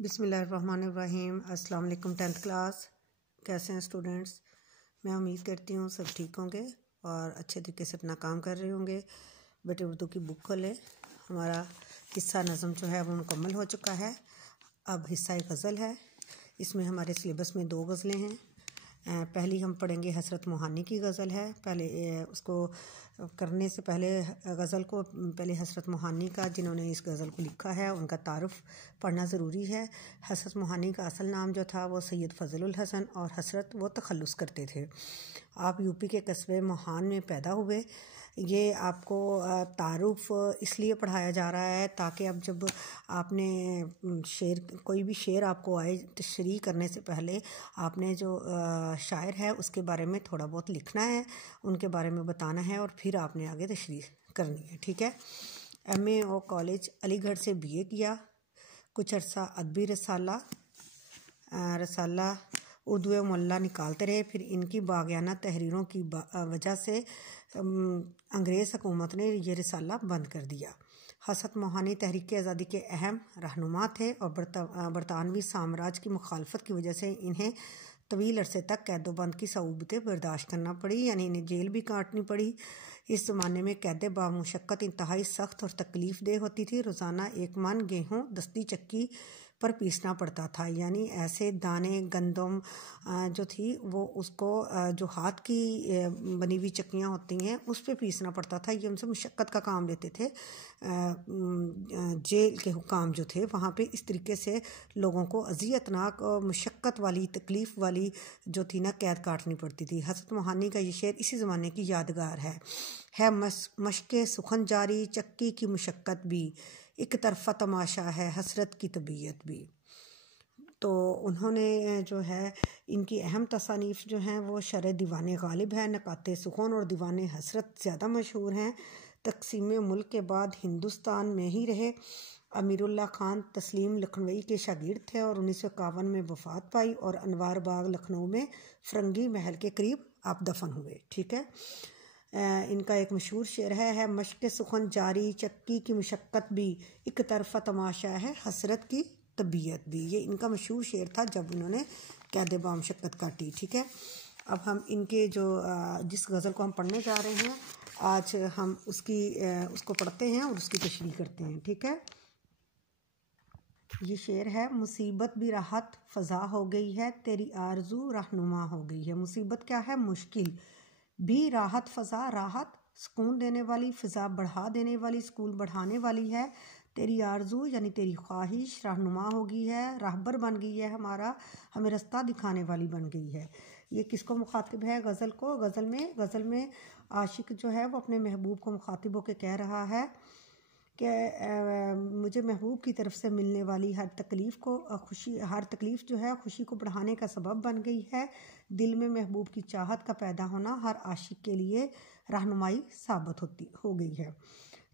بسم اللہ الرحمن الرحیم۔ السلام علیکم 10th کلاس، کیسے ہیں اسٹوڈنٹس؟ میں امید کرتی ہوں سب ٹھیک ہوں گے اور اچھے طریقے سے اپنا کام کر رہے ہوں گے۔ بیٹے اردو کی بک کھولیں، ہمارا حصہ نظم جو ہے وہ مکمل ہو چکا ہے۔ اب حصہ غزل ہے، اس میں ہمارے سلیبس میں 2 غزلیں ہیں۔ پہلی ہم پڑھیں گے حسرت موہانی کی غزل ہے۔ پہلے اس کو کرنے سے پہلے غزل کو پہلے حسرت موہانی کا، جنہوں نے اس غزل کو لکھا ہے، ان کا تعارف پڑھنا ضروری ہے۔ حسرت موہانی کا اصل نام جو تھا وہ سید فضل الحسن، اور حسرت وہ تخلص کرتے تھے۔ آپ یو پی کے قصبے موہان میں پیدا ہوئے۔ یہ آپ کو تعارف اس لیے پڑھایا جا رہا ہے تاکہ اب جب آپ نے کوئی بھی شعر آپ کو آئے، تشریح کرنے سے پہلے آپ نے جو شاعر ہے اس کے بارے میں تھوڑا بہت لکھنا ہے، ان کے بارے میں بتانا ہے، اور پھر آپ نے آگے تشریح کرنی ہے، ٹھیک ہے۔ MA کالج علی گڑھ سے BA کیا، کچھ عرصہ ادبی رسالہ اردو معلیٰ نکالتے رہے۔ پھر ان کی باغیانہ تحریروں کی وجہ سے انگریز حکومت نے یہ رسالہ بند کر دیا۔ حسرت موہانی تحریک آزادی کے اہم رہنما تھے، اور برطانوی سامراج کی مخالفت کی وجہ سے انہیں طویل عرصے تک قید و بند کی صعوبتیں برداشت کرنا پڑی، یعنی انہیں جیل بھی کاٹنی پڑی۔ اس زمانے میں قید بامشقت انتہائی سخت اور تکلیف دہ ہوتی تھی۔ روزانہ 1 من گیہوں دستی چکی پر پیسنا پڑتا تھا، یعنی ایسے دانے گندم جو تھی وہ اس کو جو ہاتھ کی بنی ہوئی چکیاں ہوتی ہیں اس پہ پیسنا پڑتا تھا۔ یہ ان سے مشقت کا کام لیتے تھے۔ جیل کے حکام جو تھے وہاں پہ اس طریقے سے لوگوں کو اذیتناک اور مشقت والی، تکلیف والی جو تھی نا، قید کاٹنی پڑتی تھی۔ حسرت موہانی کا یہ شعر اسی زمانے کی یادگار ہے مشق سخن جاری، چکی کی مشقت بھی، ایک طرفہ تماشا ہے حسرت کی طبیعت بھی۔ تو انہوں نے جو ہے ان کی اہم تصانیف جو ہیں وہ شرح دیوان غالب ہے، نکات سخن اور دیوان حسرت زیادہ مشہور ہیں۔ تقسیم ملک کے بعد ہندوستان میں ہی رہے۔ امیر اللہ خان تسلیم لکھنوی کے شاگرد تھے، اور 1951 میں وفات پائی، اور انوار باغ لکھنؤ میں فرنگی محل کے قریب آپ دفن ہوئے، ٹھیک ہے۔ ان کا ایک مشہور شعر ہے مشق سخن جاری، چکی کی مشقت بھی، ایک طرفہ تماشا ہے حسرت کی طبیعت بھی۔ یہ ان کا مشہور شعر تھا جب انہوں نے قید بامشقت کاٹی، ٹھیک ہے۔ اب ہم ان کے جس غزل کو ہم پڑھنے جا رہے ہیں آج، ہم اس کو پڑھتے ہیں اور اس کی تشریح کرتے ہیں، ٹھیک ہے۔ یہ شعر ہے مصیبت بھی راحت فضا ہو گئی ہے، تیری آرزو رہنما ہو گئی ہے۔ مصیبت کیا ہے؟ مشکل، بھی راحت فضا، راحت سکون دینے والی، فضا بڑھا دینے والی، سکون بڑھانے والی ہے۔ تیری آرزو یعنی تیری خواہش رہنما ہو گئی ہے، راہبر بن گئی ہے، ہمیں راستہ دکھانے والی بن گئی ہے۔ یہ کس کو مخاطب ہے غزل کو؟ غزل میں عاشق جو ہے وہ اپنے محبوب کو مخاطب ہو کے کہہ رہا ہے کہ مجھے محبوب کی طرف سے ملنے والی ہر تکلیف جو ہے خوشی کو بڑھانے کا سبب بن گئی ہے۔ دل میں محبوب کی چاہت کا پیدا ہونا ہر عاشق کے لیے رہنمائی ثابت ہو گئی ہے،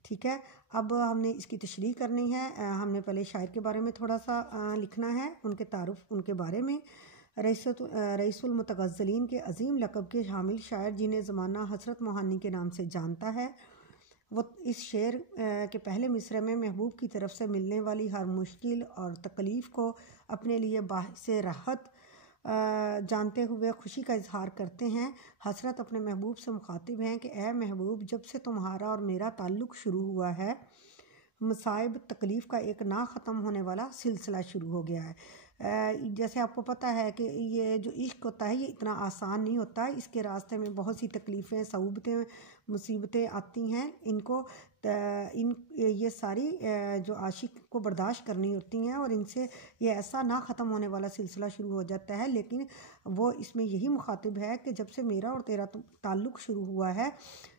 ٹھیک ہے۔ اب ہم نے اس کی تشریح کرنی ہے۔ ہم نے پہلے شاعر کے بارے میں تھوڑا سا لکھنا ہے، ان کے تعارف، ان کے بارے میں۔ رئیس المتغزلین کے عظیم لقب کے حامل شاعر، جنہیں زمانہ حسرت موہانی کے نام سے جانتا ہے، وہ اس شعر کے پہلے مصرعے میں محبوب کی طرف سے ملنے والی ہر مشکل اور تکلیف کو اپنے لیے باعث راحت جانتے ہوئے خوشی کا اظہار کرتے ہیں۔ حسرت اپنے محبوب سے مخاطب ہیں کہ اے محبوب، جب سے تمہارا اور میرا تعلق شروع ہوا ہے، مصائب تکلیف کا ایک نہ ختم ہونے والا سلسلہ شروع ہو گیا ہے۔ جیسے آپ کو پتہ ہے کہ یہ جو عشق ہوتا ہے یہ اتنا آسان نہیں ہوتا، اس کے راستے میں بہت سی تکلیفیں، صعوبتیں، مصیبتیں آتی ہیں۔ یہ ساری جو عاشق کو برداشت کرنی ہوتی ہیں، اور ان سے یہ ایسا نہ ختم ہونے والا سلسلہ شروع ہو جاتا ہے۔ لیکن وہ اس میں یہی مخاطب ہے کہ جب سے میرا اور تیرا تعلق شروع ہوا ہے،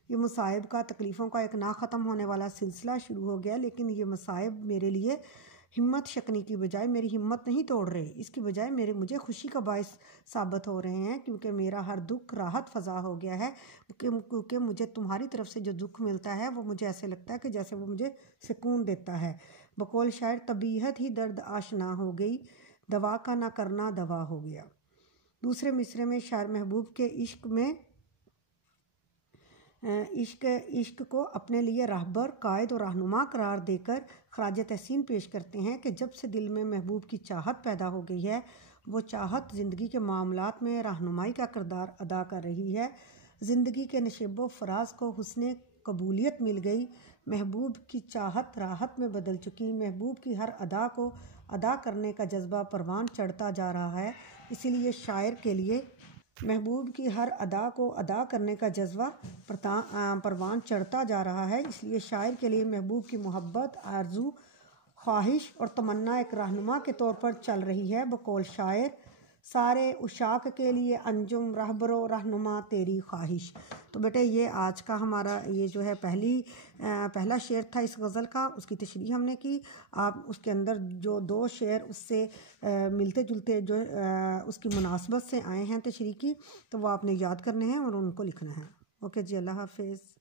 یہ مصائب کا، تکلیفوں کا ایک نہ ختم ہونے والا سلسلہ شروع ہو گیا، لیکن یہ مصائب میرے لیے ہمت شکنی کی بجائے میری ہمت نہیں توڑ رہے، اس کی بجائے مجھے خوشی کا باعث ثابت ہو رہے ہیں، کیونکہ میرا ہر دکھ راحت فضا ہو گیا ہے، کیونکہ مجھے تمہاری طرف سے جو دکھ ملتا ہے وہ مجھے ایسے لگتا ہے کہ جیسے وہ مجھے سکون دیتا ہے۔ بقول شاعر طبیعت ہی درد آشنا ہو گئی، دوا کا نہ کرنا دوا ہو گیا۔ دوسرے مصرعے میں شاعر محبوب کے عشق میں عشق کو اپنے لیے راہبر، قائد اور رہنما قرار دے کر خراج تحسین پیش کرتے ہیں کہ جب سے دل میں محبوب کی چاہت پیدا ہو گئی ہے، وہ چاہت زندگی کے معاملات میں رہنمائی کا کردار ادا کر رہی ہے۔ زندگی کے نشیب و فراز کو حسن قبولیت مل گئی، محبوب کی چاہت راحت میں بدل چکی، محبوب کی ہر ادا کو ادا کرنے کا جذبہ پروان چڑھتا جا رہا ہے۔ اسی لیے شاعر کے لیے محبوب کی ہر ادا کو ادا کرنے کا جذبہ پروان چڑھتا جا رہا ہے، اس لیے شاعر کے لیے محبوب کی محبت، آرزو، خواہش اور تمنا ایک رہنما کے طور پر چل رہی ہے۔ بقول شاعر، سارے عشاق کے لیے انجم، رہبر و رہنما تیری خواہش۔ تو بیٹے یہ آج کا ہمارا یہ جو ہے پہلا شعر تھا اس غزل کا، اس کی تشریح ہم نے کی۔ آپ اس کے اندر جو 2 شعر اس سے ملتے جلتے جو اس کی مناسبت سے آئے ہیں تشریح کی، تو وہ آپ نے یاد کرنے ہیں اور ان کو لکھنا ہے۔ اوکے جی، اللہ حافظ۔